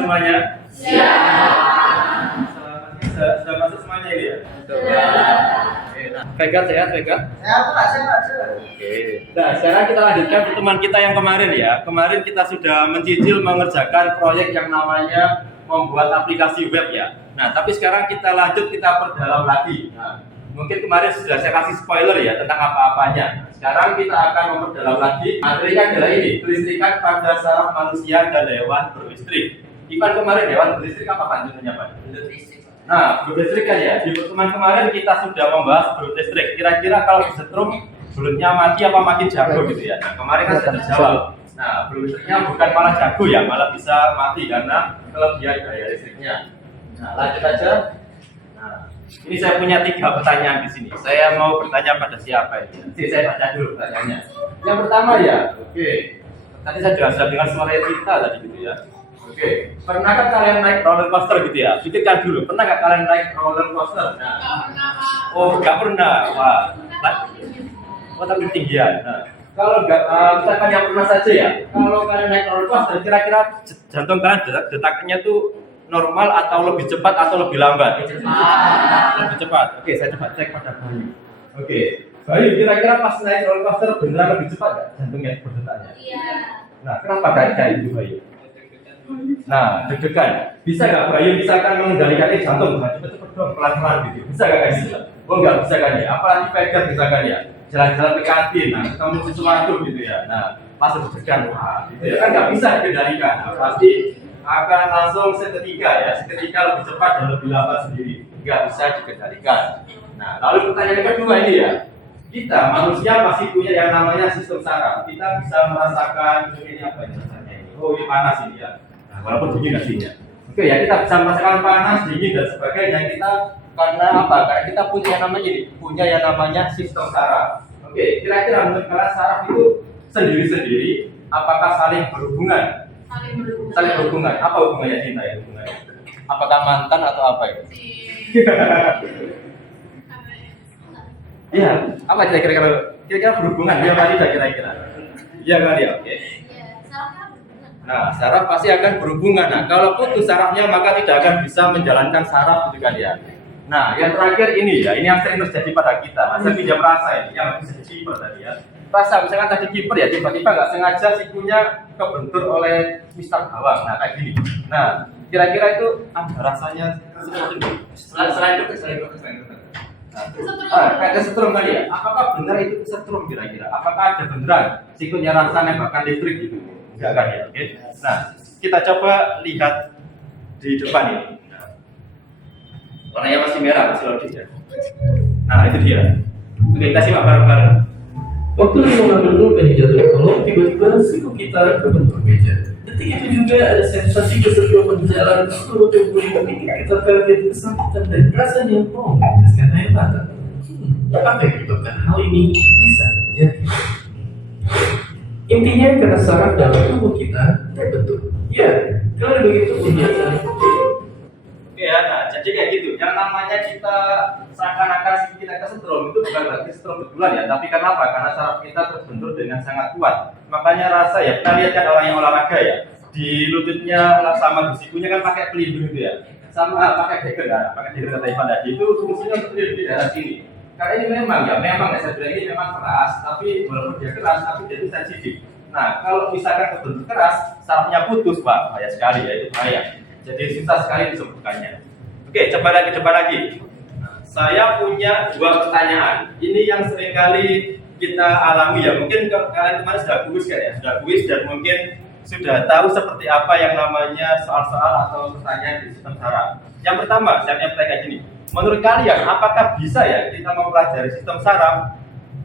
semuanya? Siap. Sudah masuk semuanya ini ya? Sudah. Oke, nah, Vega sehat, Vega? Sehat Pak. Oke. Nah, sekarang kita lanjutkan pertemuan kita yang kemarin ya. Kemarin kita sudah mencicil mengerjakan proyek yang namanya membuat aplikasi web ya. Nah, tapi sekarang kita lanjut, kita perdalam lagi. Nah, mungkin kemarin sudah saya kasih spoiler ya tentang apa-apanya. Sekarang kita akan memperdalam lagi. Materinya adalah ini, kelistrikan pada saraf manusia dan hewan berlistrik. Ivan kemarin hewan berlistrik apa panjangnya Pak? Nah, berlistrik kan ya. Di pertemuan kemarin kita sudah membahas berlistrik. Kira-kira kalau disetrum belutnya mati apa makin jago gitu ya. Nah, kemarin kan sudah terjawab. Nah, berlistriknya bukan malah jago ya, malah bisa mati karena kelebihan daya listriknya. Nah, lanjut aja. Nah, ini saya punya 3 pertanyaan di sini. Saya mau bertanya pada siapa ini? Nanti saya baca dulu pertanyaannya. Yang pertama ya, oke. Tadi saya sudah dengar suara Rita tadi gitu ya. Oke, pernahkah kalian naik roller coaster gitu ya? Pikirkan dulu, pernah nggak kalian naik roller coaster? Nah, oh nggak pernah. Wah, tapi ketinggian. Nah, kalau nggak, misalkan yang pernah saja ya. Kalau kalian naik roller coaster, kira-kira jantung kalian detaknya tuh normal atau lebih cepat atau lebih lambat? Lebih cepat. Oke, saya coba cek pada Bayu. Oke, Bayu kira-kira pas naik roller coaster beneran lebih cepat nggak jantungnya berdetaknya? Iya. Nah, kenapa kayak gitu Bayu? Nah, deg-degan. Bisa nggak Bayu misalkan mengendalikan jantung? Nah, cepet-cepet dong, pelan-pelan gitu. Bisa nggak kayak gitu? Oh nggak bisa kan ya? Apalagi pegang misalkan ya. Jalan-jalan ke kantin, nah ketemu sesuatu gitu ya. Nah, pas deg-degan, wah, gitu ya kan nggak bisa dikendalikan. Nah, pasti akan langsung seketika ya, seketika lebih cepat dan lebih lambat sendiri. Nggak bisa dikendalikan. Nah, lalu pertanyaan kedua ini ya. Kita manusia pasti punya yang namanya sistem saraf. Kita bisa merasakan ini apa ini rasanya ini? Oh, ini panas ini ya. Nah, walaupun dingin aslinya. Oke ya, kita bisa merasakan panas, dingin dan sebagainya. Kita karena apa? Karena kita punya yang namanya ini, punya yang namanya sistem saraf. Oke, kira-kira menurut kalian saraf itu sendiri-sendiri, apakah saling berhubungan? Saling berhubungan. Apa hubungannya cinta ya hubungannya? Apakah mantan atau apa itu? Iya, apa kira-kira berhubungan? Iya kali kira-kira. Iya kali ya, oke. Nah, saraf pasti akan berhubungan. Nah, kalau putus sarafnya maka tidak akan bisa menjalankan saraf gitu kan ya. Nah, yang terakhir ini ya, ini yang sering terjadi pada kita. Saya pinjam rasa ini, yang bisa jadi kiper tadi ya. Rasa, misalkan tadi kiper ya, tiba-tiba nggak sengaja sikunya kebentur oleh Mister Gawang. Nah, kayak gini. Nah, kira-kira itu ada rasanya seperti ini. Selain itu. Kayak kesetrum kali ya. Apakah benar itu kesetrum kira-kira? Apakah ada beneran sikunya rasa nembakan listrik gitu? Enggak kan ya, oke. Nah, kita coba lihat di depan ini. Warnanya masih merah, masih lodis ya. Nah, itu dia. Oke, kita simak bareng-bareng. Waktu lima mengambil pulpen jatuh kolom, tiba-tiba siku kita kebentur meja. Detik itu juga ada sensasi kesetruman jalan seluruh tubuh yang bikin kita kaget kesakitan dan rasanya mau meneteskan air mata. Apa yang menyebabkan hal ini bisa terjadi? Intinya karena saraf dalam tubuh kita terbentuk. Ya, kalau begitu biasa. Oke ya, nah jadi kayak gitu. Yang namanya kita seakan-akan kita kesetrum itu bukan berarti setrum betulan ya, tapi karena apa? Karena saraf kita terbentur dengan sangat kuat. Makanya rasa ya, kita lihat kan orang yang olahraga ya, di lututnya sama di sikunya kan pakai pelindung gitu ya, sama pakai deker ya, pakai deker kata Ivan tadi itu fungsinya untuk melindungi daerah sini. Karena ini memang saya bilang ini memang keras, tapi walaupun dia keras, tapi dia itu sensitif. Nah, kalau misalkan kebentuk keras, sarafnya putus, Pak, bahaya sekali ya, itu bahaya. Jadi susah sekali disembuhkannya. Oke, coba lagi. Nah, saya punya 2 pertanyaan. Ini yang seringkali kita alami ya. Mungkin kalian kemarin sudah kuis kan ya, sudah kuis dan mungkin sudah tahu seperti apa yang namanya soal-soal atau pertanyaan di sistem saraf. Yang pertama, saya punya pertanyaan gini. Menurut kalian, apakah bisa ya kita mempelajari sistem saraf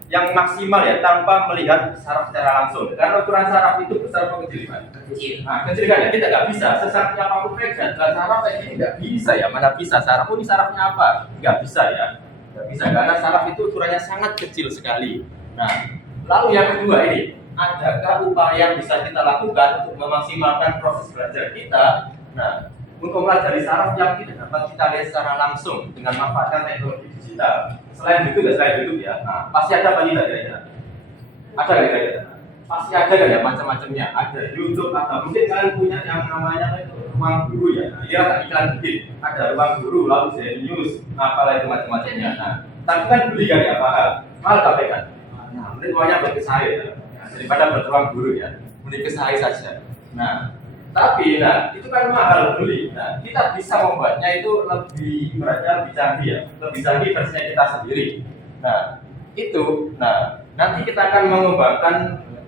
yang maksimal ya tanpa melihat saraf secara langsung? Karena ukuran saraf itu besar atau kecil kan? Kecil. Nah, kecil kan ya, kita nggak bisa. Sesarafnya apapun pegang, saraf kayak gini nggak bisa ya. Mana bisa saraf? Ini sarafnya apa? Nggak bisa ya. Nggak bisa karena saraf itu ukurannya sangat kecil sekali. Nah, lalu yang kedua ini, adakah upaya yang bisa kita lakukan untuk memaksimalkan proses belajar kita? Nah, untuk mempelajari saraf yang tidak dapat kita lihat secara langsung dengan memanfaatkan teknologi digital. Selain YouTube ya. Nah, pasti ada apa tidak ya? Ada nggak kira-kira? pasti ada kan ya macam-macamnya. Ada YouTube atau mungkin kalian punya yang namanya itu ruang guru ya. Nah, ini ada iklan dikit. Ada ruang guru, lalu Zenius, apalah itu macam-macamnya. Nah, tapi kan beli kan ya mahal tapi kan. Nah, mungkin uangnya bagi saya ya. Nah, daripada berruang guru ya, beli ke saya saja. Nah, tapi itu kan mahal beli. Nah, kita bisa membuatnya itu lebih lebih canggih ya, lebih canggih versinya kita sendiri. Nanti kita akan mengembangkan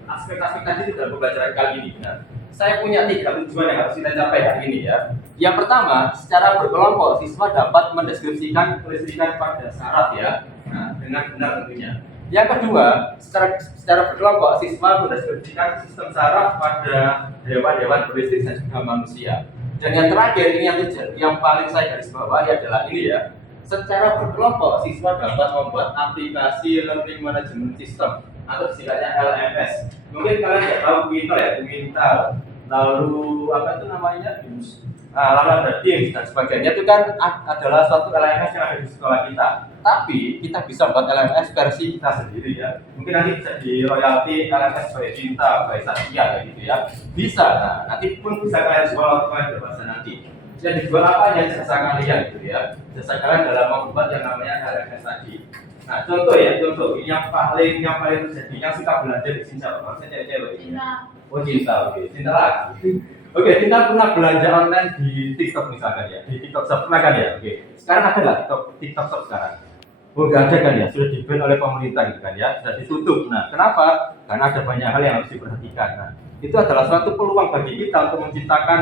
aspek-aspek tadi dalam pembelajaran kali ini. Nah, saya punya 3 tujuan yang harus kita capai hari ini ya. Yang pertama, secara berkelompok siswa dapat mendeskripsikan kelistrikan pada saraf ya. Nah, dengan benar tentunya. Yang kedua, secara berkelompok siswa mendeskripsikan sistem saraf pada hewan-hewan berlistrik dan juga manusia. Dan yang terakhir ini yang paling saya garis bawahi adalah ini ya. Secara berkelompok siswa dapat membuat aplikasi learning management system atau istilahnya LMS. Mungkin kalian tidak tahu Quintal, lalu apa itu namanya? Lalu ada Teams dan sebagainya, itu kan adalah suatu LMS yang ada di sekolah kita. Tapi kita bisa buat LMS versi kita sendiri ya. Mungkin nanti bisa di royalti LMS by Cinta, by Satya kayak gitu ya. Bisa. Nah, nanti pun bisa kalian jual atau kalian berbahasa nanti. Jadi dijual apa ya jasa kalian gitu ya. Jasa kalian dalam membuat yang namanya LMS tadi. Nah, contoh ini yang paling terjadi yang suka belajar di sini siapa? Maksudnya cewek. Oh, Cinta, oke. Cinta lagi. Oke, kita pernah belanja online di TikTok misalkan ya. Di TikTok Shop pernah kan ya? Oke. Sekarang ada nggak TikTok Shop sekarang? Oh, nggak ada kan ya? Sudah di-ban oleh pemerintah gitu kan ya? Sudah ditutup. Nah, kenapa? Karena ada banyak hal yang harus diperhatikan. Nah, itu adalah suatu peluang bagi kita untuk menciptakan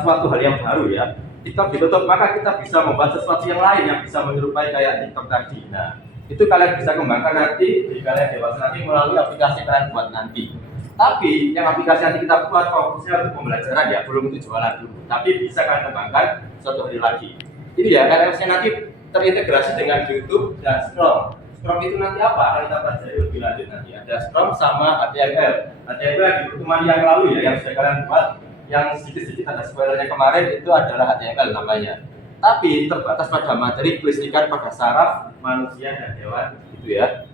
suatu hal yang baru ya. TikTok ditutup, maka kita bisa membuat sesuatu yang lain yang bisa menyerupai kayak TikTok tadi. Nah, itu kalian bisa kembangkan nanti di kalian dewasa nanti melalui aplikasi kalian buat nanti. Tapi yang aplikasi yang kita buat fokusnya untuk pembelajaran ya, belum untuk jualan dulu. Tapi bisa kalian kembangkan suatu hari lagi. Ini ya, LMS-nya nanti terintegrasi dengan YouTube dan Scrum. Scrum itu nanti apa? Akan kita pelajari lebih lanjut nanti. Ada Scrum sama HTML. HTML di pertemuan yang lalu ya, yang sudah kalian buat, yang sedikit-sedikit ada spoilernya kemarin itu adalah HTML namanya. Tapi terbatas pada materi kelistrikan pada saraf manusia dan hewan gitu ya.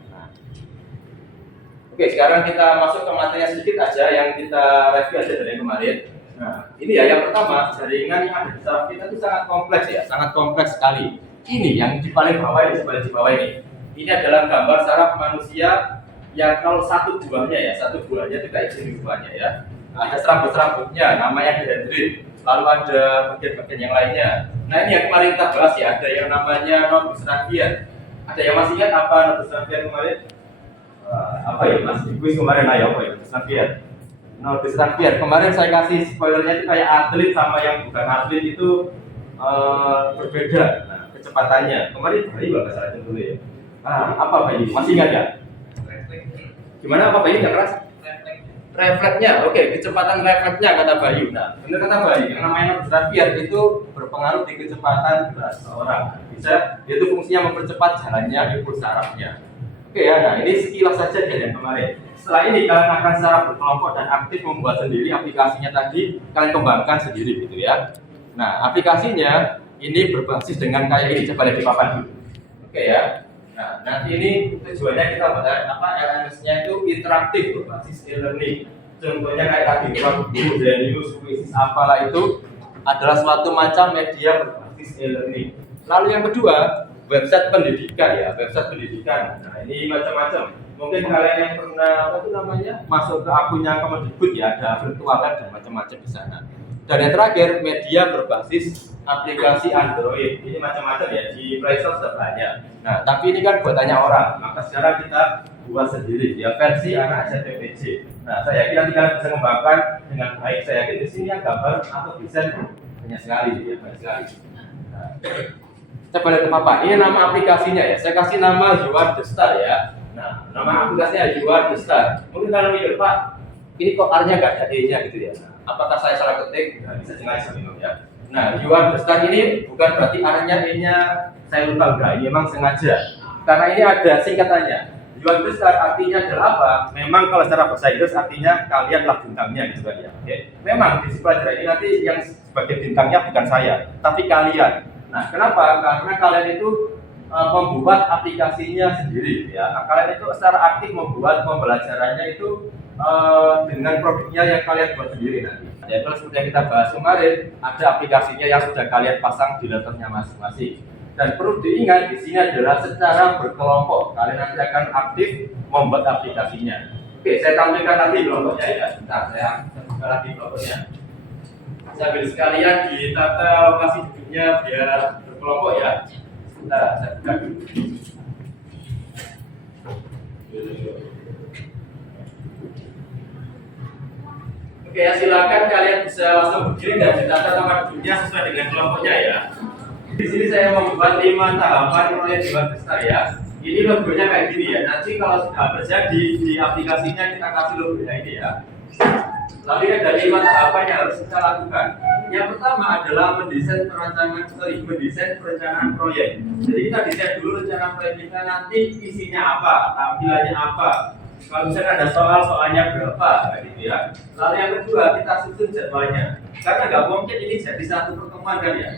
Oke, sekarang kita masuk ke materinya sedikit aja yang kita review aja dari kemarin. Nah, ini ya yang pertama, jaringan yang ada di saraf kita itu sangat kompleks ya, sangat kompleks sekali. Ini yang di paling bawah ini, sebelah di bawah ini. Ini adalah gambar saraf manusia yang kalau satu buahnya itu kayak jenis buahnya ya. Nah, ada serabut-serabutnya, namanya dendrit. Lalu ada bagian-bagian yang lainnya. Nah, ini yang kemarin kita bahas ya, ada yang namanya nodus radian. Ada yang masih ingat apa nodus radian kemarin? Apa ya mas, gue kemarin nanya apa ya, nodus radian. Kemarin saya kasih spoilernya itu kayak atlet sama yang bukan atlet itu berbeda. Nah, kecepatannya. Kemarin Bayu nggak salah dulu ya. Apa Bayu? Masih ingat ya? Gimana apa Bayu yang keras? Refleksnya, oke, kecepatan refleksnya kata Bayu. Nah, benar kata Bayu, yang namanya nodus radian itu berpengaruh di kecepatan gerak seseorang. Bisa, itu fungsinya mempercepat jalannya impuls sarafnya. Oke ya, nah ini sekilas saja dari yang kemarin. Setelah ini kalian akan secara berkelompok dan aktif membuat sendiri aplikasinya tadi, kalian kembangkan sendiri gitu ya. Nah, aplikasinya ini berbasis dengan kayak ini, coba lihat di papan dulu. Oke ya. Nah, nanti ini tujuannya kita buat apa? LMS-nya itu interaktif berbasis e-learning. Contohnya kayak tadi, Guru, Zenius, Quizzes, apalah itu adalah suatu macam media berbasis e-learning. Lalu yang kedua, website pendidikan ya, website pendidikan. Nah, ini macam-macam. Mungkin kalian yang pernah masuk ke akunnya Kemendikbud ya, ada virtual lab dan macam-macam di sana. Dan yang terakhir, media berbasis aplikasi Android. Ini macam-macam ya, di Play Store sudah banyak. Nah, tapi ini kan buatannya orang. Maka sekarang kita buat sendiri ya, versi anak STPJ. Nah, saya yakin nanti kalian bisa mengembangkan dengan baik. Saya yakin di sini yang gambar atau desain banyak sekali ya, banyak sekali. Nah, coba lihat ke papan. Ini nama aplikasinya ya. Saya kasih nama You Are The Star ya. Nah, nama aplikasinya You Are The Star. Mungkin kalian mikir, Pak, ini kok R-nya nggak ada E-nya gitu ya. Nah, apakah saya salah ketik? Nah, bisa sengaja minum ya. Nah, You Are The Star ini bukan berarti R-nya E-nya saya lupa enggak. Ini memang sengaja. Karena ini ada singkatannya. You Are The Star artinya adalah apa? Memang kalau secara bahasa Inggris artinya kalianlah bintangnya gitu kan ya. Oke. Memang di pelajaran ini nanti yang sebagai bintangnya bukan saya, tapi kalian. Nah, kenapa? Karena kalian itu membuat aplikasinya sendiri ya. Kalian itu secara aktif membuat pembelajarannya itu dengan produknya yang kalian buat sendiri nanti. Jadi seperti yang kita bahas kemarin, ada aplikasinya yang sudah kalian pasang di laptopnya masing-masing. Dan perlu diingat di sini adalah secara berkelompok. Kalian nanti akan aktif membuat aplikasinya. Oke, saya tampilkan nanti kelompoknya ya. Sebentar, saya buka lagi kelompoknya. Sambil sekalian ditata lokasi duduknya biar berkelompok ya. Sebentar, saya buka dulu. Oke ya, silakan kalian bisa langsung berdiri dan ditata tempat duduknya sesuai dengan kelompoknya ya. Di sini saya membuat 5 tahapan proyek Dewan Besar ya. Ini logonya kayak gini ya. Nanti kalau sudah terjadi di aplikasinya kita kasih logonya ini ya. Lalu ada 5 tahapan yang harus kita lakukan. Yang pertama adalah mendesain perencanaan proyek. Jadi kita desain dulu rencana proyek kita nanti isinya apa, tampilannya apa. Kalau misalnya ada soalnya berapa, gitu ya. Lalu yang kedua kita susun jadwalnya. Karena nggak mungkin ini jadi satu pertemuan kan ya.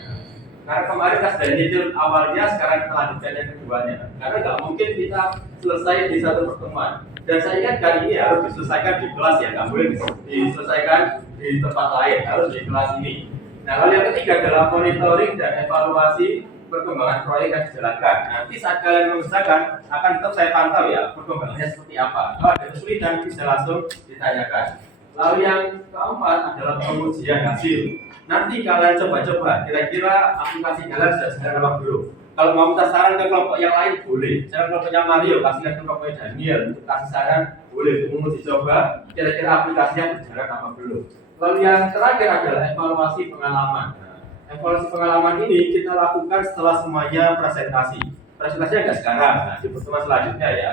Karena kemarin kita sudah nyicil awalnya, sekarang kita lanjutkan yang keduanya. Karena nggak mungkin kita selesai di satu pertemuan. Dan saya ingatkan ini harus diselesaikan di kelas ya, nggak boleh diselesaikan di tempat lain, harus di kelas ini. Nah, lalu yang ketiga adalah monitoring dan evaluasi perkembangan proyek yang dijalankan. Nanti saat kalian mengerjakan, akan tetap saya pantau ya perkembangannya seperti apa. Kalau ada kesulitan bisa langsung ditanyakan. Lalu yang keempat adalah pengujian hasil. Nanti kalian coba-coba, kira-kira aplikasi kalian sudah sekarang apa belum? Kalau mau minta saran ke kelompok yang lain boleh. Saya kelompoknya Mario, kasihkan ke kelompoknya Daniel untuk kasih saran boleh. Untuk dicoba, kira-kira aplikasinya berjalan apa belum? Lalu yang terakhir adalah evaluasi pengalaman. Nah, evaluasi pengalaman ini kita lakukan setelah semuanya presentasi. Presentasinya agak sekarang, nah, di pertemuan selanjutnya ya.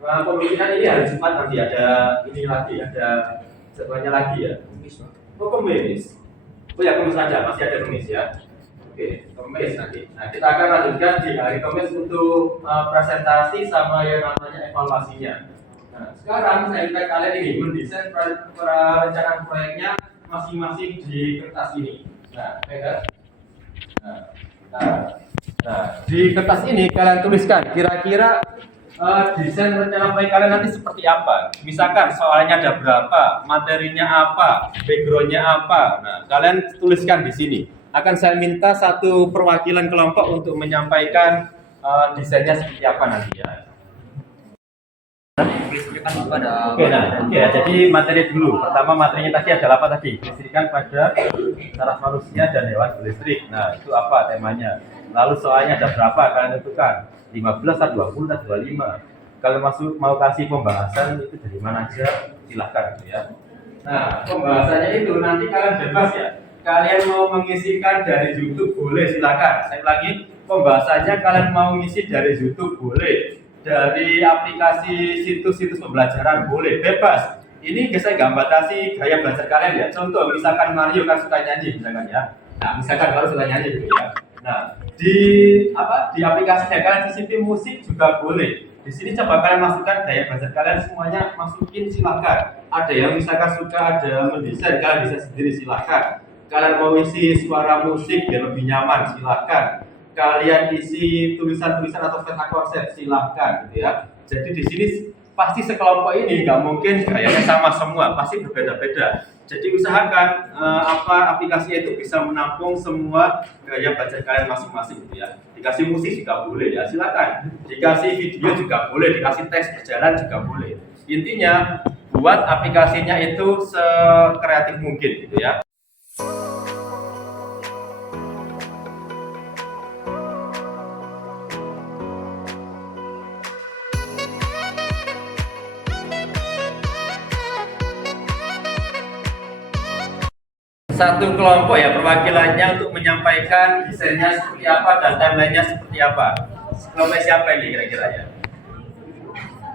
Nah, kemungkinan ini hari Jumat nanti ada ini lagi, ada jadwalnya lagi ya. Oh, Kamis. Oh ya, Kamis saja, masih ada Kamis ya. Oke, Kamis nanti. Nah, kita akan lanjutkan di hari Kamis untuk presentasi sama yang namanya evaluasinya. Nah, sekarang saya minta kalian ini mendesain perencanaan proyeknya masing-masing di kertas ini. Nah, pegang. Nah, di kertas ini kalian tuliskan kira-kira desain rencana proyek kalian nanti seperti apa. Misalkan soalnya ada berapa, materinya apa, backgroundnya apa. Nah, kalian tuliskan di sini. Akan saya minta satu perwakilan kelompok untuk menyampaikan desainnya seperti apa nanti ya. Oke, ya. Jadi materi dulu. Pertama materinya tadi adalah apa tadi? Kelistrikan pada saraf manusia dan hewan berlistrik. Nah, itu apa temanya? Lalu soalnya ada berapa? Kalian tentukan 15 atau 20 atau 25. Kalau mau kasih pembahasan itu dari mana aja silahkan gitu ya. Nah, pembahasannya itu nanti kalian bebas ya. Kalian mau mengisikan dari YouTube boleh silakan. Saya ulangi, pembahasannya kalian mau ngisi dari YouTube boleh. Dari aplikasi situs-situs pembelajaran boleh, bebas. Ini saya nggak batasi gaya belajar kalian ya. Contoh, misalkan Mario kan suka nyanyi, misalkan ya. Nah, misalkan Mario suka nyanyi gitu ya. Nah, di aplikasinya kalian sisipin musik juga boleh. Di sini coba kalian masukkan gaya belajar kalian semuanya, masukin silakan. Ada yang misalkan suka ada mendesain, kalian bisa sendiri silakan. Kalian mau isi suara musik biar lebih nyaman, silakan. Kalian isi tulisan-tulisan atau peta konsep silahkan gitu ya. Jadi di sini pasti sekelompok ini nggak mungkin gayanya sama semua, pasti berbeda-beda. Jadi usahakan aplikasi itu bisa menampung semua gaya belajar kalian masing-masing gitu ya. Dikasih musik juga boleh ya, silakan. Dikasih video juga boleh, dikasih teks berjalan juga boleh. Intinya buat aplikasinya itu sekreatif mungkin gitu ya. Satu kelompok ya perwakilannya untuk menyampaikan desainnya seperti apa dan timelinenya seperti apa. Kelompok siapa ini kira-kira ya?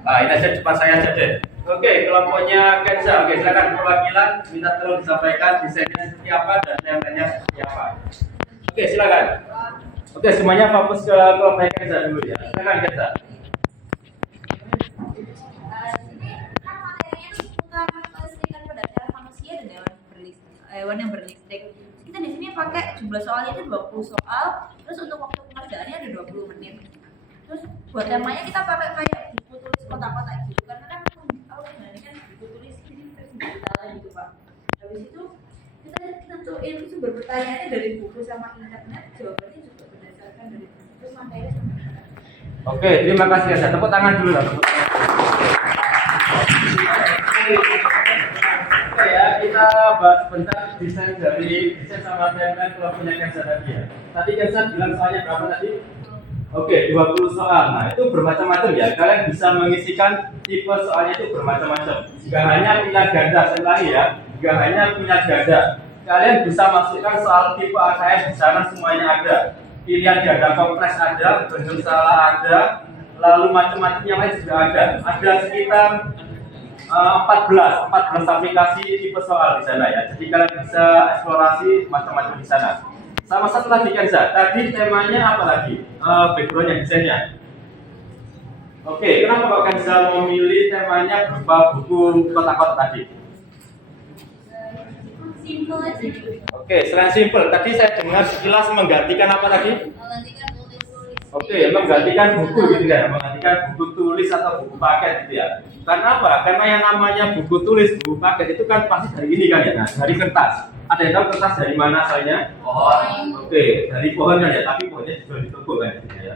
Nah, ini aja depan saya aja deh. Oke, kelompoknya Kenza. Oke, silakan perwakilan minta tolong disampaikan desainnya seperti apa dan timelinenya seperti apa. Oke, silakan. Oke, semuanya fokus ke kelompok Kenza dulu ya. Silakan Kenza. Hewan yang berlistrik. Kita di sini pakai jumlah soalnya itu 20 soal, terus untuk waktu pengerjaannya ada 20 menit. Terus buat temanya kita pakai kayak buku tulis kotak-kotak gitu, karena kan aku sebenarnya kan buku tulis dari buku sama internet, jawabannya juga berdasarkan dari buku. Terus materi sama internet. Oke, terima kasih ya. Tepuk tangan dulu lah. Tepuk tangan. Oke ya, kita bahas sebentar desain sama timeline kelompoknya Kenza tadi ya. Tadi Kenza bilang soalnya berapa tadi? Oke, 20 soal. Nah, itu bermacam-macam ya. Kalian bisa mengisikan tipe soalnya itu bermacam-macam. Jika hanya punya ganda, saya ulangi ya. Jika hanya punya ganda, kalian bisa masukkan soal tipe AKS di sana semuanya ada. Pilihan ganda kompleks ada, bentuk salah ada, lalu macam-macam yang lain juga ada. Ada sekitar 14 aplikasi tipe soal di sana ya. Jadi kalian bisa eksplorasi macam-macam di sana. Sama satu lagi Kenza, tadi temanya apa lagi? Backgroundnya, desainnya. Oke, kenapa Pak Kenza memilih temanya berupa buku kotak-kotak tadi? Simple aja. Oke, selain simple, tadi saya dengar sekilas menggantikan apa tadi? Menggantikan tulis-tulis. Oke, menggantikan buku gitu ya, menggantikan buku tulis atau buku paket gitu ya. Karena apa? Karena yang namanya buku tulis, buku paket itu kan pasti dari ini kan ya, nah, dari kertas. Ada yang tahu kertas dari mana asalnya? Pohon. Oke, dari pohon kan ya, tapi pohonnya dijual di toko kan ya.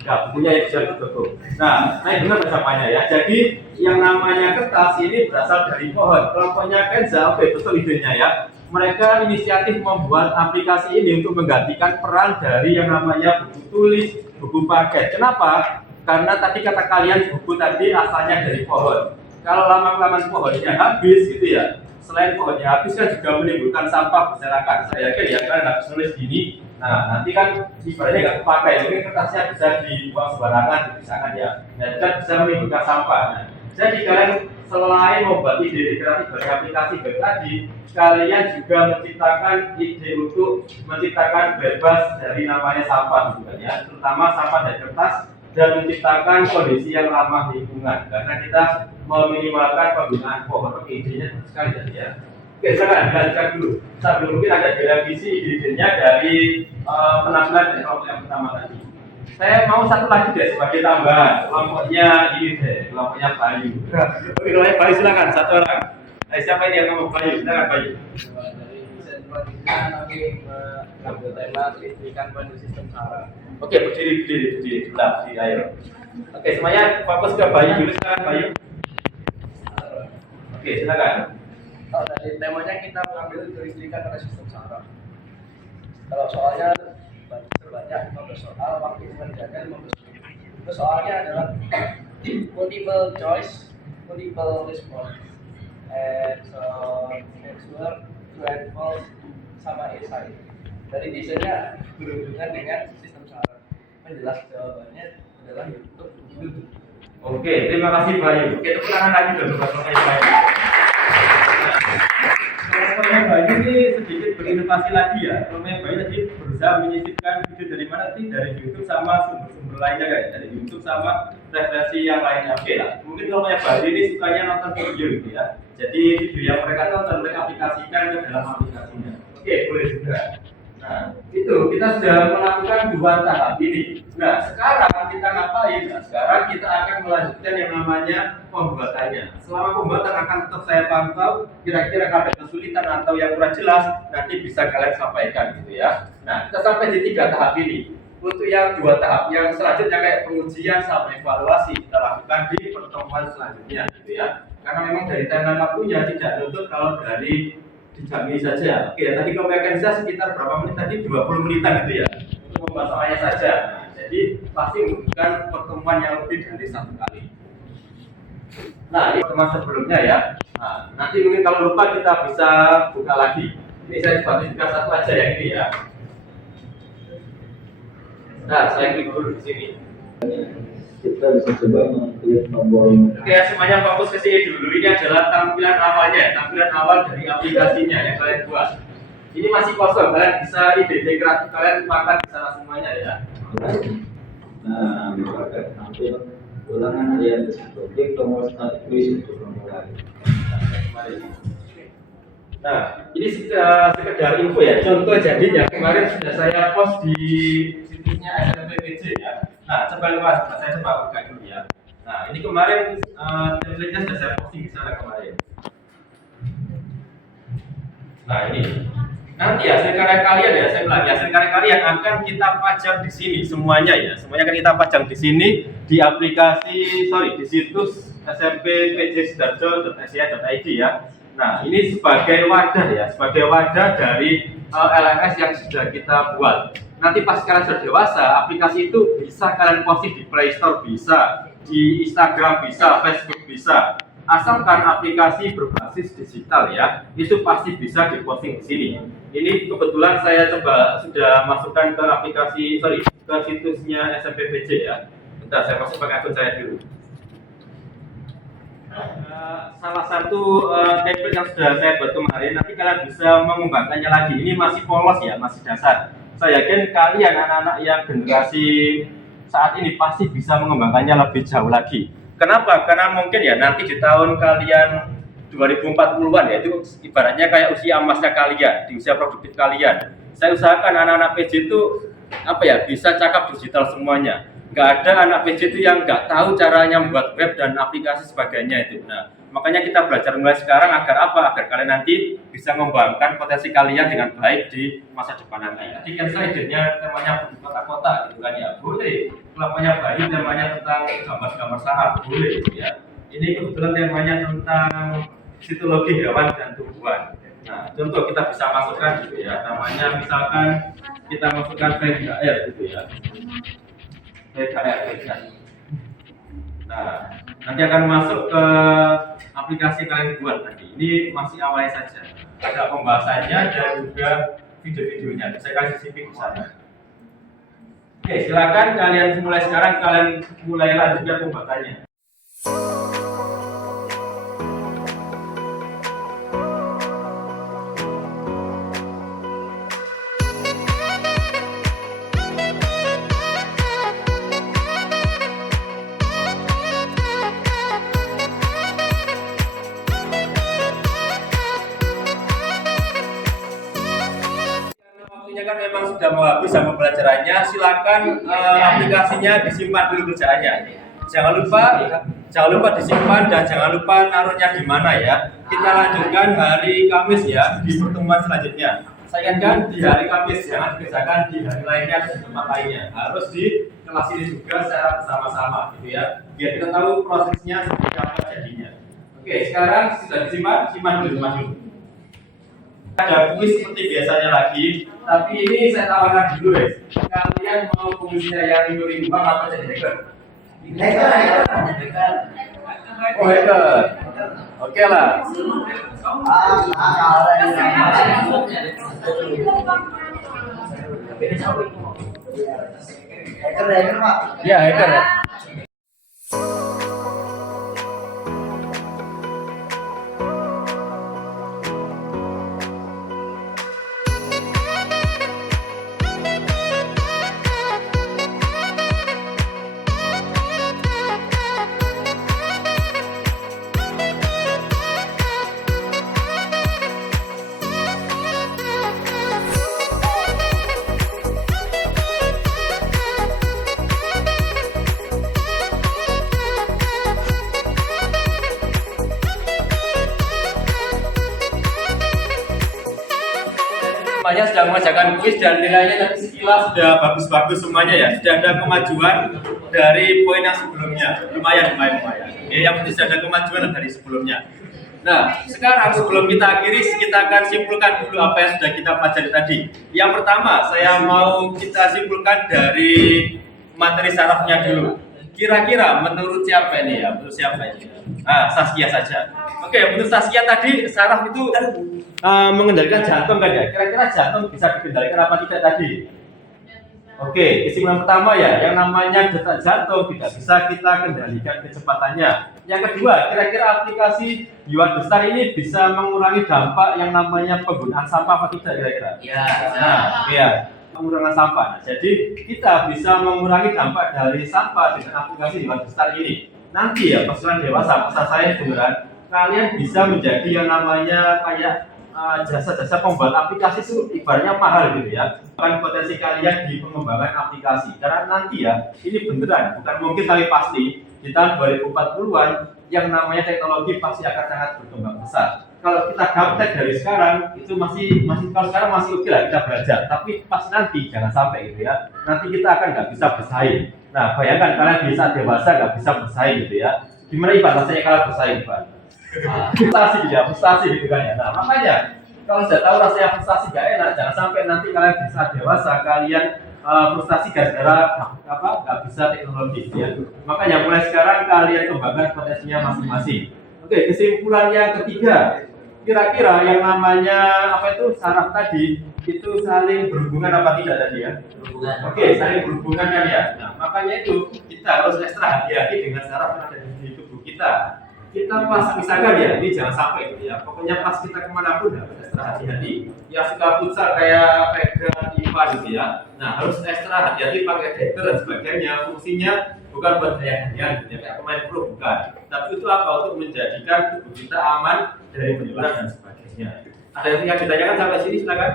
Ya, bukunya yang dijual di toko. Nah, saya benar ucapannya ya. Jadi yang namanya kertas ini berasal dari pohon. Kelompoknya Kenza, oke betul idenya ya. Mereka inisiatif membuat aplikasi ini untuk menggantikan peran dari yang namanya buku tulis, buku paket. Kenapa? Karena tadi kata kalian buku tadi asalnya dari pohon. Kalau lama-kelamaan pohonnya habis gitu ya, selain pohonnya habis kan juga menimbulkan sampah berserakan. Saya yakin ya kalian habis nulis gini, nah nanti kan ibaratnya nggak kepakai, mungkin kertasnya bisa dibuang sembarangan, misalkan ya, dan kan bisa menimbulkan sampah. Nah, jadi kalian selain membuat ide kreatif dari aplikasi baik tadi, kalian juga menciptakan ide untuk menciptakan bebas dari namanya sampah gitu kan ya, terutama sampah dari kertas, dan menciptakan kondisi yang ramah lingkungan karena kita meminimalkan penggunaan pohon. Oke, idenya bagus sekali tadi ya. Oke, silakan dilanjutkan dulu. Sambil mungkin ada direvisi idenya dari penampilan dari kelompok yang pertama tadi. Saya mau satu lagi deh sebagai tambahan. Kelompoknya ini deh, kelompoknya Bayu. Oke, kelompoknya Bayu silakan satu orang. Siapa ini yang ngomong Bayu? Silakan Bayu. Dari desain selanjutnya kami mengambil tema kelistrikan pada sistem saraf. Oke, berdiri. Sebentar, ayo. Oke, semuanya fokus ke Bayu dulu, silakan Bayu. Oke, silakan. Kalau dari temanya kita mengambil kelistrikan pada sistem saraf. Kalau soalnya terbanyak 15 soal, waktu mengerjakan 15 menit. Terus soalnya adalah multiple choice, multiple response, and so answer, true and false, sama esai. Dari desainnya berhubungan dengan sistem saraf. Penjelas jawabannya adalah YouTube. Oke, terima kasih Bayu. Oke, tepuk tangan lagi dong buat Bayu. Kelompoknya Bayu ini sedikit berinovasi lagi ya. Kelompoknya Bayu tadi berusaha menyisipkan video dari mana sih? Dari YouTube sama sumber-sumber lainnya kan? Dari YouTube sama referensi yang lainnya. Oke lah. Mungkin kelompoknya Bayu ini sukanya nonton video gitu ya. Jadi video yang mereka tonton mereka aplikasikan ke dalam aplikasinya. Oke, boleh juga. Nah, itu kita sudah melakukan 2 tahap ini. Nah, sekarang kita ngapain? Nah, sekarang kita akan melanjutkan yang namanya pembuatannya. Selama pembuatan akan tetap saya pantau, kira-kira ada kesulitan atau yang kurang jelas, nanti bisa kalian sampaikan gitu ya. Nah, kita sampai di 3 tahap ini. Untuk yang 2 tahap, yang selanjutnya kayak pengujian sama evaluasi kita lakukan di pertemuan selanjutnya gitu ya. Karena memang dari timeline waktunya tidak nuntut kalau dari dijamini saja. Oke, tadi kompetensinya sekitar berapa menit tadi? 20 menitan gitu ya. Untuk pembahasannya saja. Nah, jadi pasti membutuhkan pertemuan yang lebih dari 1 kali. Nah, ini pertemuan sebelumnya ya. Nah, nanti mungkin kalau lupa kita bisa buka lagi. Ini saya coba tunjukkan satu aja yang ini ya. Nah, saya klik dulu di sini. Kita bisa coba mengklik tombol. Oke, semuanya fokus ke sini dulu. Ini adalah tampilan awalnya, tampilan awal dari aplikasinya yang kalian buat. Ini masih kosong, kalian bisa ide kreatif kalian pakai di sana semuanya ya. Nah, misalkan tampil ulangan harian tersebut. Klik tombol start quiz untuk memulai. Nah, ini sekedar info ya. Contoh jadinya kemarin sudah saya post di situsnya SMPPJ ya. Nah, saya coba buka dulu ya. Nah, ini kemarin template-nya sudah saya posting di sana kemarin. Nah, ini Nanti hasil karya kalian ya, saya bilang hasil karya kalian akan kita pajang di sini semuanya ya, semuanya akan kita pajang di sini di aplikasi, di situs smptjsidoarjo.sia.id ya. Nah ini sebagai wadah ya, sebagai wadah dari LMS yang sudah kita buat. Nanti pas kalian sudah dewasa, aplikasi itu bisa kalian posting di Play Store, bisa di Instagram, bisa Facebook, bisa. Asalkan aplikasi berbasis digital ya, itu pasti bisa diposting di sini. Ini kebetulan saya coba sudah masukkan ke aplikasi, ke situsnya SMPPJ ya. Bentar, saya masuk pakai akun saya dulu. Salah satu template yang sudah saya buat kemarin, nanti kalian bisa mengembangkannya lagi. Ini masih polos ya, masih dasar. Saya yakin kalian anak-anak yang generasi saat ini pasti bisa mengembangkannya lebih jauh lagi. Kenapa? Karena mungkin ya nanti di tahun kalian 2040-an ya, itu ibaratnya kayak usia emasnya kalian, di usia produktif kalian. Saya usahakan anak-anak PJ itu bisa cakap digital semuanya. Nggak ada anak PJ itu yang nggak tahu caranya membuat web dan aplikasi sebagainya itu. Nah, makanya kita belajar mulai sekarang agar apa? Agar kalian nanti bisa mengembangkan potensi kalian dengan baik di masa depan nanti. Tadi kan slide-nya temanya kota-kota gitu kan ya, boleh. Kelapanya bayi temanya tentang gambar-gambar saraf, boleh gitu ya. Ini kebetulan temanya tentang sitologi hewan dan tumbuhan. Nah, contoh kita bisa masukkan gitu ya, namanya misalkan kita masukkan VGR gitu ya. VGR. Nah, nanti akan masuk ke aplikasi kalian buat nanti. Ini masih awalnya saja. Ada pembahasannya dan juga video-videonya. Saya kasih CV di sana. Oke, silakan kalian mulai sekarang, kalian mulai lanjutkan pembahasannya. Kan memang sudah mau habis sama pelajarannya, silakan aplikasinya disimpan dulu kerjaannya. Jangan lupa disimpan dan jangan lupa naruhnya di mana ya. Kita lanjutkan hari Kamis ya di pertemuan selanjutnya. Saya ingatkan di hari Kamis, jangan dikerjakan di hari lainnya atau di tempat lainnya. Harus di kelas ini juga secara bersama-sama gitu ya. Biar kita tahu prosesnya seperti apa jadinya. Oke, sekarang sudah simpan dulu. Ada kuis seperti biasanya lagi, tapi ini saya tawarkan dulu ya. Kalian mau kuisnya yang rimbang apa jadi hacker? Oh hacker. Oke lah. Hacker Pak. Ya hacker. Semuanya sudah mengerjakan kuis dan nilainya tadi sekilas sudah bagus-bagus semuanya ya. Sudah ada kemajuan dari poin yang sebelumnya. Lumayan. Ya, yang penting sudah ada kemajuan dari sebelumnya. Nah, sekarang sebelum kita akhiri, kita akan simpulkan dulu apa yang sudah kita pelajari tadi. Yang pertama, saya mau kita simpulkan dari materi sarafnya dulu. Kira-kira menurut siapa ini ya? Menurut siapa ini? Saskia saja. Oke, menurut Saskia tadi saraf itu mengendalikan jantung kan ya? Kira-kira jantung bisa dikendalikan apa tidak tadi? Oke, kesimpulan pertama ya, yang namanya detak jantung tidak bisa kita kendalikan kecepatannya. Yang kedua, kira-kira aplikasi Yuan Besar ini bisa mengurangi dampak yang namanya penggunaan sampah apa tidak kira-kira? Ya. Nah, ya, pengurangan sampah. Nah, jadi kita bisa mengurangi dampak dari sampah dengan aplikasi Yuan Besar ini. Nanti ya, pas kalian dewasa, pesan saya beneran, kalian bisa menjadi yang namanya kayak jasa-jasa pembuat aplikasi itu ibaratnya mahal gitu ya. Bukan potensi kalian di pengembangan aplikasi. Karena nanti ya, ini beneran, bukan mungkin tapi pasti di tahun 2040-an yang namanya teknologi pasti akan sangat berkembang besar. kalau kita gaptek dari sekarang itu masih kalau sekarang masih oke lah kita belajar, tapi pas nanti jangan sampai gitu ya, nanti kita akan nggak bisa bersaing. Nah bayangkan kalian di saat dewasa nggak bisa bersaing gitu ya, gimana Ivan rasanya kalian bersaing Ivan? Frustasi gitu ya, frustasi gitu kan ya. Nah makanya kalau sudah tahu rasanya frustasi gak enak, jangan sampai nanti kalian di saat dewasa kalian frustasi gara-gara nggak bisa teknologi gitu ya. Makanya mulai sekarang kalian kembangkan potensinya masing-masing. Oke, kesimpulan yang ketiga, kira-kira yang namanya saraf tadi itu saling berhubungan apa tidak tadi ya? Berhubungan. Oke, saling berhubungan kan ya. Nah, makanya itu kita harus ekstra hati-hati dengan saraf yang ada di tubuh kita. Kita pas misalkan ya, ini jangan sampai gitu ya. Pokoknya pas kita kemanapun harus ekstra hati-hati. Yang suka futsal kayak Vega, Iva gitu ya. Nah, harus ekstra hati-hati pakai dekter dan sebagainya. Fungsinya bukan buat hadiah-hadiah gitu ya, kayak pemain pro bukan. Tapi itu apa? Untuk menjadikan tubuh kita aman dari penularan dan sebagainya. Ada yang ditanyakan sampai sini silakan.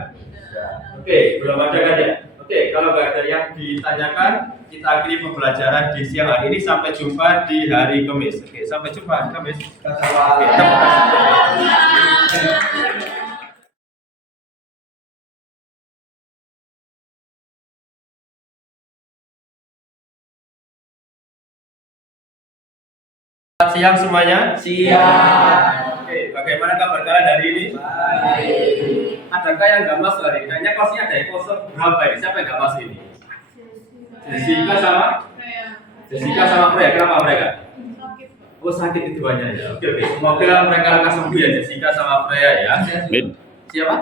Oke, belum ada kan ya? Oke, kalau nggak ada yang ditanyakan, kita akhiri pembelajaran di siang hari ini. Sampai jumpa di hari Kamis. Oke, sampai jumpa hari Kamis. Oke, terima kasih. Selamat siang semuanya. Siap. Oke, bagaimana kabar kalian hari ini? Baik. Adakah yang nggak masuk hari ini? Kayaknya kelasnya ada yang kosong berapa ini? Siapa yang nggak masuk ini? Jessica sama? Jessica sama Freya. Kenapa mereka? Oh sakit itu banyak ya. Oke. Semoga mereka lekas sembuh ya, Jessica sama Freya ya. Siapa?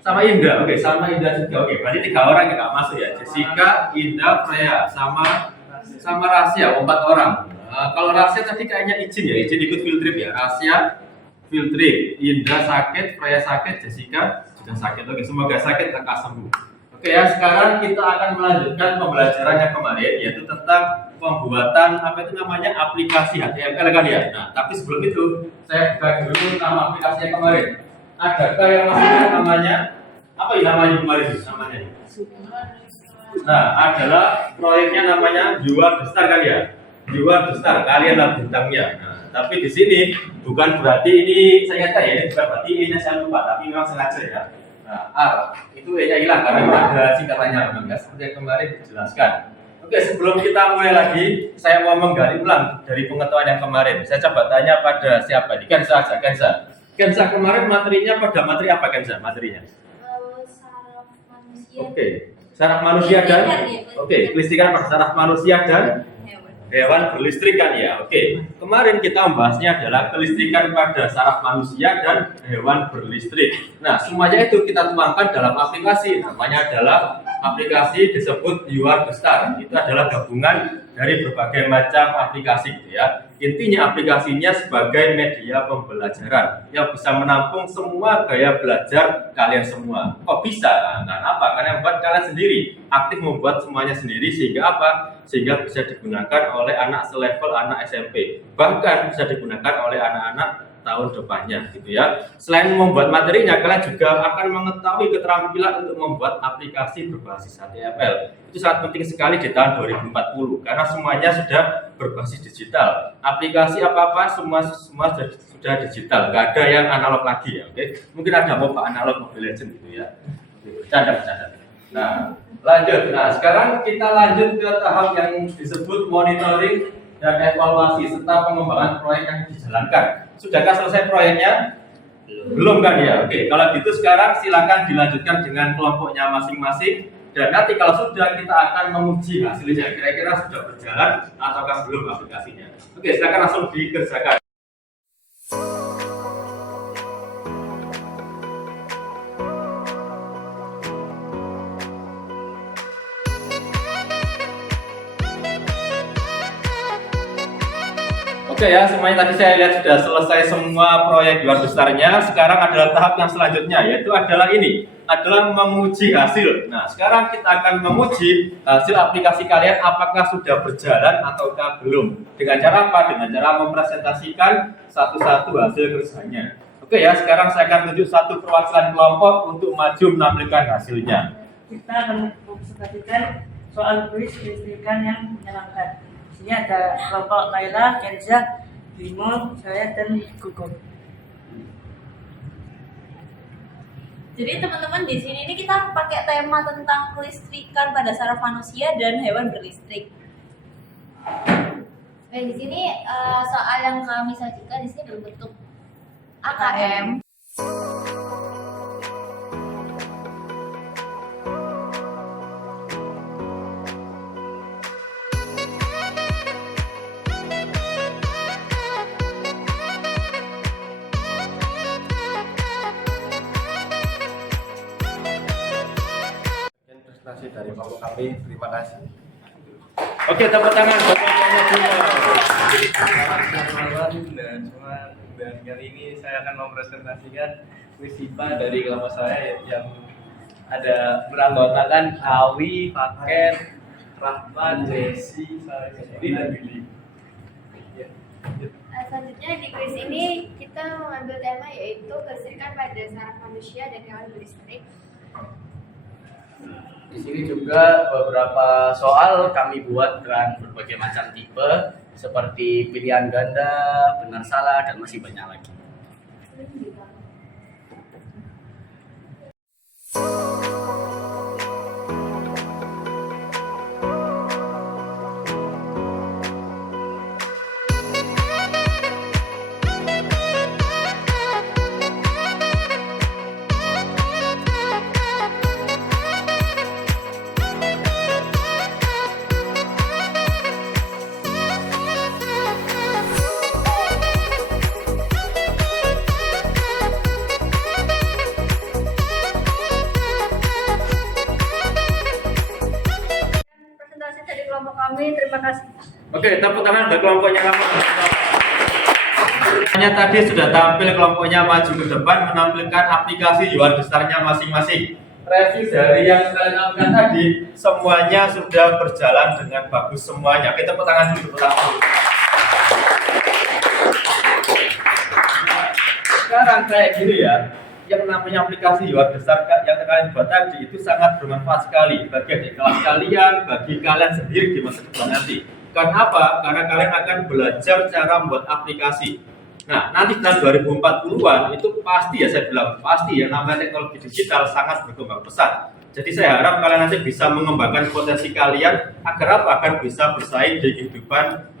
Sama Indra. Oke, sama Indra juga. Oke, berarti 3 orang yang nggak masuk ya. Jessica, Indra, Freya, sama Rasya, 4 orang. Kalau Rasya tadi kayaknya izin ikut field trip ya. Rasya field trip, Indra sakit, Freya sakit, Jessica juga sakit. Oke, semoga sakit lekas sembuh. Oke ya, sekarang kita akan melanjutkan pembelajaran yang kemarin, yaitu tentang pembuatan aplikasi HTML kan ya. Nah, tapi sebelum itu saya buka dulu nama aplikasi yang kemarin. Adakah yang masih ingat namanya? Apa ya namanya kemarin? Namanya? Nah, adalah proyeknya namanya Jual Besar kan ya. Jual Besar, kalianlah bintangnya. Nah, tapi di sini bukan berarti ini saya ingatkan ya, ini bukan berarti ini saya lupa, tapi memang sengaja ya. Nah, R itu E-nya hilang karena ada singkatannya memang ya, seperti yang kemarin dijelaskan. Oke, sebelum kita mulai lagi, saya mau menggali ulang dari pengetahuan yang kemarin. Saya coba tanya pada siapa nih? Kenza aja, Kenza. Kenza kemarin materinya pada materi apa Kenza materinya? Saraf manusia. Oke, saraf manusia dan kelistrikan pada saraf manusia dan hewan berlistrik kan ya. Oke. Kemarin kita membahasnya adalah kelistrikan pada saraf manusia dan hewan berlistrik. Nah, semuanya itu kita tuangkan dalam aplikasi. Namanya adalah aplikasi disebut Yuar Besar. Itu adalah gabungan dari berbagai macam aplikasi gitu ya. Intinya aplikasinya sebagai media pembelajaran yang bisa menampung semua gaya belajar kalian semua. Kok bisa? Karena apa? Karena membuat kalian sendiri, aktif membuat semuanya sendiri sehingga apa? Sehingga bisa digunakan oleh anak selevel anak SMP. Bahkan bisa digunakan oleh anak-anak tahun depannya gitu ya. Selain membuat materinya, kalian juga akan mengetahui keterampilan untuk membuat aplikasi berbasis HTML. Itu sangat penting sekali di tahun 2040 karena semuanya sudah berbasis digital. Aplikasi apa-apa semua sudah digital, nggak ada yang analog lagi ya. Oke. Mungkin ada MOBA analog, Mobile Legends gitu ya. Bercanda. Nah, lanjut. Nah, sekarang kita lanjut ke tahap yang disebut monitoring dan evaluasi serta pengembangan proyek yang dijalankan. Sudahkah selesai proyeknya? Belum kan ya? Oke, kalau gitu sekarang silakan dilanjutkan dengan kelompoknya masing-masing dan nanti kalau sudah kita akan menguji hasilnya kira-kira sudah berjalan ataukah belum aplikasinya. Oke, silakan langsung dikerjakan. Oke ya, semuanya tadi saya lihat sudah selesai semua proyek luar besarnya. Sekarang adalah tahap yang selanjutnya, yaitu adalah menguji hasil. Nah, sekarang kita akan menguji hasil aplikasi kalian apakah sudah berjalan ataukah belum. Dengan cara apa? Dengan cara mempresentasikan satu-satu hasil kerjanya. Oke ya, sekarang saya akan tunjuk satu perwakilan kelompok untuk maju menampilkan hasilnya. Kita akan mempresentasikan soal kuis kelistrikan yang menyenangkan. Di sini ada kelompok Laila, Kenza, Bimo, saya dan Gugu. Jadi teman-teman di sini ini kita pakai tema tentang kelistrikan pada saraf manusia dan hewan berlistrik. Baik, di sini soal yang kami sajikan di sini berbentuk AKM. Prestasi dari kelompok kami, terima kasih. Oke, tepuk tangan buat kelompoknya semua. Dan kali ini saya akan mempresentasikan kuis IPA dari kelompok saya yang ada beranggotakan Awi, Paket, Rahman, Jesse, saya sendiri dan Billy. Ya. Selanjutnya di kuis ini kita mengambil tema yaitu kelistrikan pada saraf manusia dan hewan berlistrik. Di sini juga beberapa soal kami buat dengan berbagai macam tipe seperti pilihan ganda, benar salah, dan masih banyak lagi. Presentasi dari kelompok kami, terima kasih. Oke, tepuk tangan untuk kelompoknya kamu. Hanya tadi sudah tampil kelompoknya maju ke depan menampilkan aplikasi yuan besarnya masing-masing. Review dari yang kalian lakukan tadi semuanya sudah berjalan dengan bagus semuanya. Kita tepuk tangan dulu, tepuk tangan dulu. Sekarang kayak gini ya, yang namanya aplikasi yuan besar yang kalian buat tadi itu sangat bermanfaat sekali bagi adik kelas kalian, bagi kalian sendiri di masa depan nanti. Karena apa? Karena kalian akan belajar cara membuat aplikasi. Nah, nanti tahun 2040-an itu pasti ya, saya bilang pasti ya, namanya teknologi digital sangat berkembang pesat. Jadi saya harap kalian nanti bisa mengembangkan potensi kalian agar apa? Agar bisa bersaing di kehidupan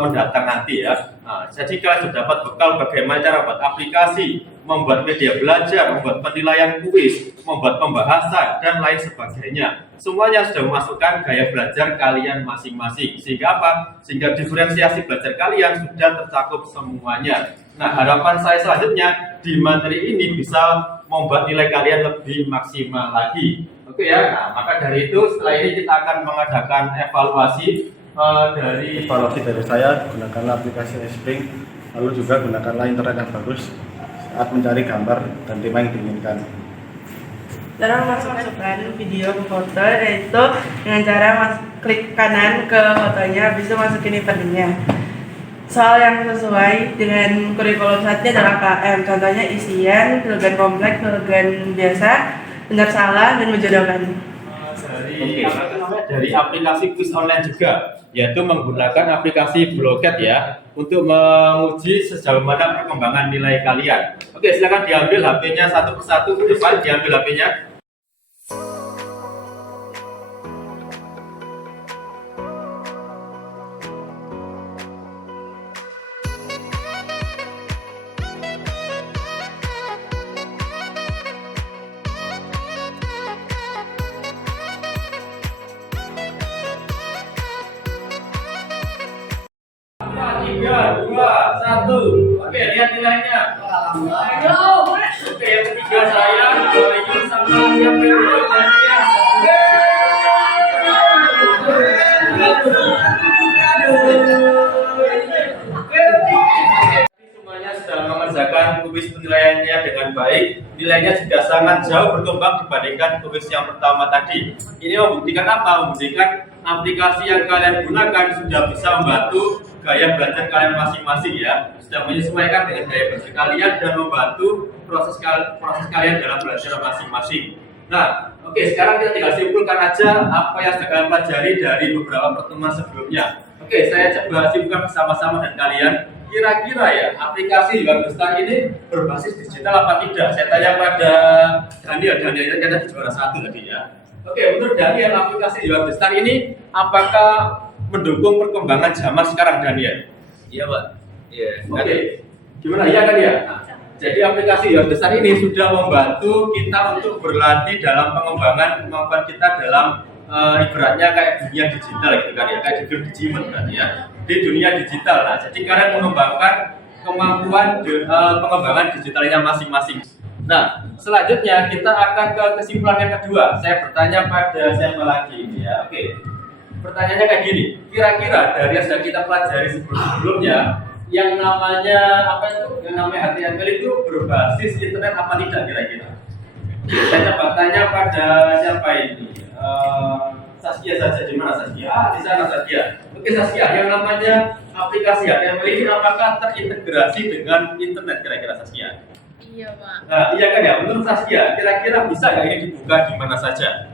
mendatang nanti ya. Nah, jadi kalian sudah dapat bekal bagaimana cara membuat aplikasi, membuat media belajar, membuat penilaian kuis, membuat pembahasan dan lain sebagainya. Semuanya sudah memasukkan gaya belajar kalian masing-masing. Sehingga apa? Sehingga diferensiasi belajar kalian sudah tercakup semuanya. Nah, harapan saya selanjutnya di materi ini bisa membuat nilai kalian lebih maksimal lagi. Oke ya. Nah, maka dari itu setelah ini kita akan mengadakan evaluasi dari saya gunakanlah aplikasi Spring, lalu juga gunakanlah internet yang bagus saat mencari gambar dan tema yang diinginkan. Cara masukkan video ke foto yaitu dengan cara klik kanan ke fotonya, habis itu masukin eventnya. Soal yang sesuai dengan kurikulum saatnya adalah KM, contohnya isian, slogan kompleks, slogan biasa, benar salah, dan menjodohkan. Dari aplikasi quiz online juga, yaitu menggunakan aplikasi Blocket ya untuk menguji sejauh mana perkembangan nilai kalian. Oke, silakan diambil HP-nya satu persatu ke depan, diambil HP-nya. Tiga, dua, satu. Oke, lihat nilainya. Oke, yang ketiga saya, Bayu sama siapa yang berikutnya? Semuanya sudah mengerjakan kuis penilaiannya dengan baik. Nilainya juga sangat jauh berkembang dibandingkan kuis yang pertama tadi. Ini membuktikan apa? Membuktikan aplikasi yang kalian gunakan sudah bisa membantu gaya belajar kalian masing-masing ya, sudah menyesuaikan dengan gaya belajar kalian dan membantu proses kalian dalam belajar masing-masing. Nah, oke, sekarang kita tinggal simpulkan aja apa yang sudah kalian pelajari dari beberapa pertemuan sebelumnya. Oke, saya coba simpulkan bersama-sama dengan kalian. kira-kira ya aplikasi Luar Besar ini berbasis digital apa tidak? Saya tanya pada Daniel ini kan ada juara 1 tadi ya. Oke, menurut Daniel aplikasi Luar Besar ini apakah mendukung perkembangan zaman sekarang, Daniel? Iya, Pak. Iya. Oke, gimana ya kan ya? Jadi aplikasi Luar Besar ini sudah membantu kita untuk berlatih dalam pengembangan kemampuan kita dalam ibaratnya kayak dunia digital gitu kan ya, kayak di film Digimon kan ya, di dunia digital. Nah, jadi kalian mengembangkan kemampuan pengembangan digitalnya masing-masing. Nah, selanjutnya kita akan ke kesimpulan yang kedua. Saya bertanya pada siapa lagi ini ya. Oke, pertanyaannya kayak gini. Kira-kira dari yang sudah kita pelajari sebelumnya, yang namanya apa itu? Yang namanya HTML itu berbasis internet apa tidak kira-kira? Saya coba tanya pada siapa ini? Saskia saja, di mana Saskia? Di sana Saskia. Oke Saskia, yang namanya aplikasi HTML ini apakah terintegrasi dengan internet kira-kira Saskia? Iya, Pak. Nah, iya kan ya. Menurut Saskia, kira-kira bisa nggak ini dibuka di mana saja?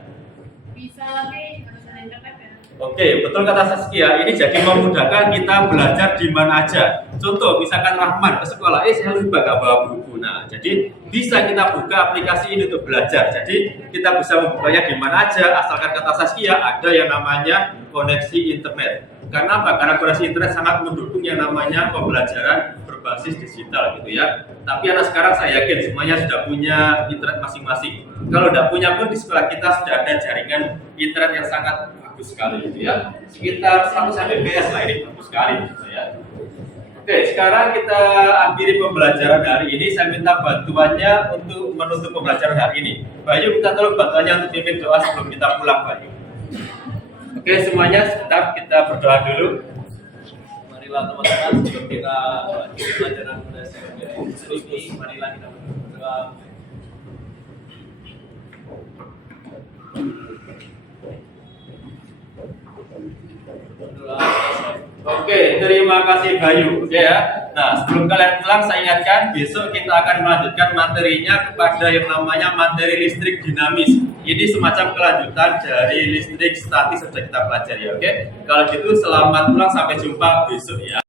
Bisa, tapi harus ada internet ya. Oke, betul kata Saskia. Ini jadi memudahkan kita belajar di mana aja. Contoh, misalkan Rahman ke sekolah, saya lupa nggak bawa buku. Nah, jadi bisa kita buka aplikasi ini untuk belajar. Jadi kita bisa membukanya di mana aja, asalkan kata Saskia ada yang namanya koneksi internet. Karena apa? Karena koneksi internet sangat mendukung yang namanya pembelajaran berbasis digital gitu ya. Tapi anak sekarang saya yakin semuanya sudah punya internet masing-masing. Kalau tidak punya pun di sekolah kita sudah ada jaringan internet yang sangat bagus sekali gitu ya. Sekitar 100 Mbps lah, ini bagus sekali gitu ya. Oke, sekarang kita akhiri pembelajaran hari ini. Saya minta bantuannya untuk menutup pembelajaran hari ini. Bayu, minta tolong bantuannya untuk pimpin doa sebelum kita pulang, Bayu. Oke, semuanya sebentar kita berdoa dulu. Marilah teman-teman sebelum kita pelajaran dasar ini, marilah kita berdoa. Oke, terima kasih Bayu ya. Nah, sebelum kalian pulang saya ingatkan besok kita akan melanjutkan materinya kepada yang namanya materi listrik dinamis. Ini semacam kelanjutan dari listrik statis yang sudah kita pelajari, oke? Kalau gitu selamat pulang, sampai jumpa besok ya.